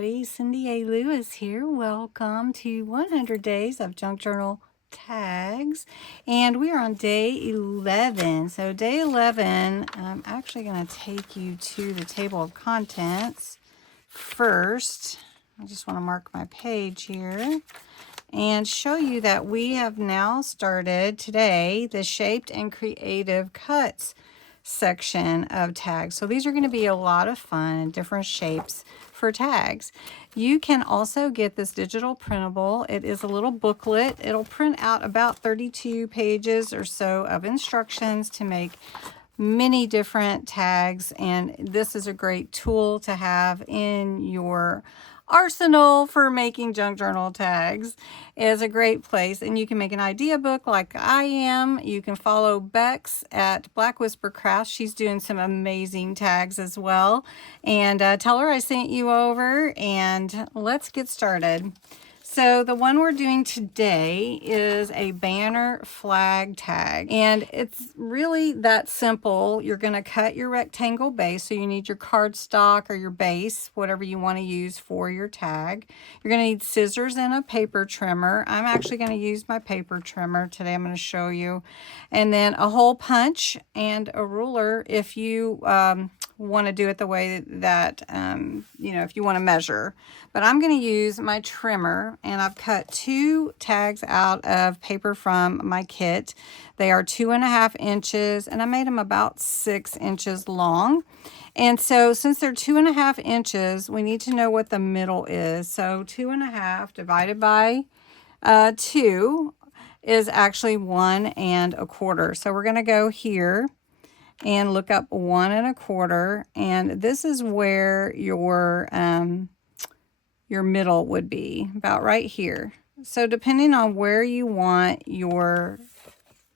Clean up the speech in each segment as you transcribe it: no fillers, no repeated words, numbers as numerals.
everybody. Cindy A. Lewis here. Welcome to 100 Days of Junk Journal Tags. And we are on day 11. So day 11, I'm actually going to take you to the table of contents first. I just want to mark my page here and show you that we have now started today the Shaped and Creative Cuts section of tags. So these are going to be a lot of fun, different shapes for tags. You can also get this digital printable. It is a little booklet. It'll print out about 32 pages or so of instructions to make many different tags, and this is a great tool to have in your arsenal for making junk journal tags. It is a great place, and you can make an idea book like I am. You can follow Bexx at Black Whisper Crafts. She's doing some amazing tags as well, and tell her I sent you over, and let's get started. So the one we're doing today is a banner flag tag, and it's really that simple. You're going to cut your rectangle base, so you need your cardstock or your base, whatever you want to use for your tag. You're going to need scissors and a paper trimmer. I'm actually going to use my paper trimmer today. I'm going to show you. And then a hole punch and a ruler if you want to do it the way that, you know, if you want to measure. But I'm going to use my trimmer, and I've cut 2 tags out of paper from my kit. They are 2.5 inches, and I made them about 6 inches long. And so since they're 2.5 inches, we need to know what the middle is. So 2.5 divided by 2 is actually 1 1/4. So we're going to go here and look up 1 1/4, and this is where your middle would be, about right here. So depending on where you want your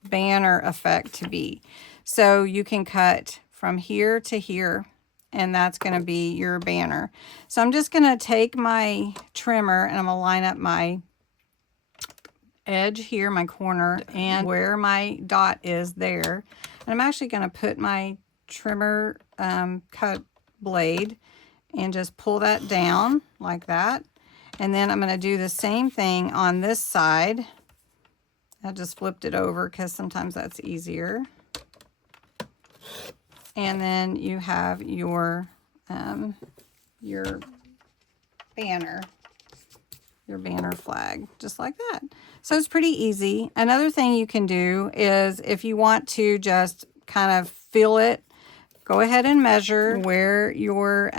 banner effect to be. So you can cut from here to here, and that's going to be your banner. So I'm just going to take my trimmer, and I'm going to line up my edge here, my corner, and where my dot is there. And I'm actually going to put my trimmer cut blade and just pull that down like that. And then I'm going to do the same thing on this side. I just flipped it over because sometimes that's easier. And then you have your banner, your banner flag, just like that. So it's pretty easy. Another thing you can do is if you want to just kind of feel it, go ahead and measure where your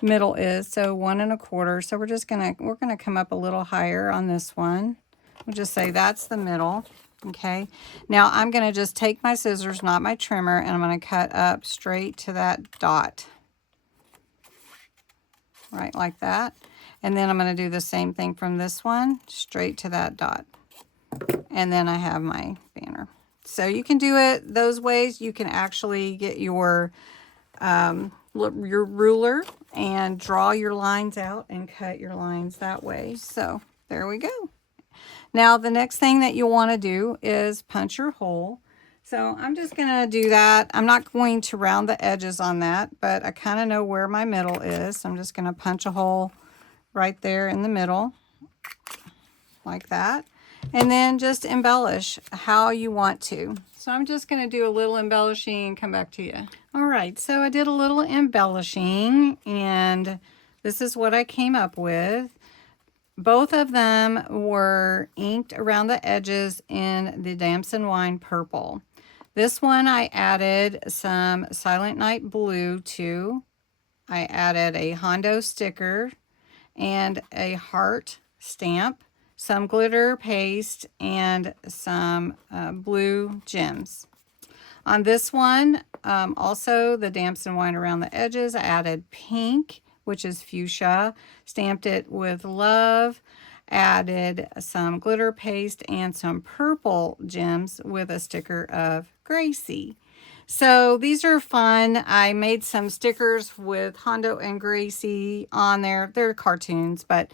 middle is. So 1 1/4. So we're gonna come up a little higher on this one. We'll just say that's the middle. Okay. Now I'm gonna just take my scissors, not my trimmer, and I'm gonna cut up straight to that dot. Right like that. And then I'm going to do the same thing from this one, straight to that dot. And then I have my banner. So you can do it those ways. You can actually get your ruler and draw your lines out and cut your lines that way. So there we go. Now the next thing that you'll want to do is punch your hole. So I'm just going to do that. I'm not going to round the edges on that, but I kind of know where my middle is. So I'm just going to punch a hole right there in the middle, like that. And then just embellish how you want to. So I'm just going to do a little embellishing and come back to you. All right, so I did a little embellishing, and this is what I came up with. Both of them were inked around the edges in the Damson Wine Purple. This one I added some Silent Night Blue to. I added a Hondo sticker and a heart stamp, some glitter paste, and some blue gems. On this one, also the Damson Wine around the edges, I added pink, which is fuchsia, stamped it with love, added some glitter paste and some purple gems with a sticker of Gracie. So these are fun. I made some stickers with Hondo and Gracie on there. They're cartoons, but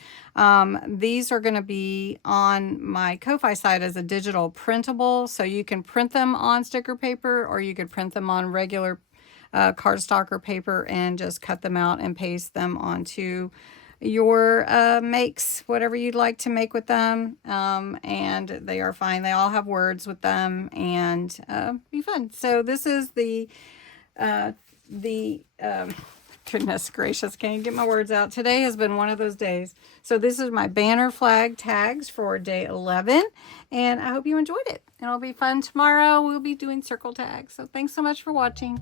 these are going to be on my Ko-Fi site as a digital printable. So you can print them on sticker paper, or you could print them on regular cardstock or paper and just cut them out and paste them onto your makes, whatever you'd like to make with them. And they are fine. They all have words with them and be fun. So this is the goodness gracious, can't even get my words out. Today has been one of those days. So this is my banner flag tags for day 11, and I hope you enjoyed it. It'll be fun tomorrow. We'll be doing circle tags. So thanks so much for watching.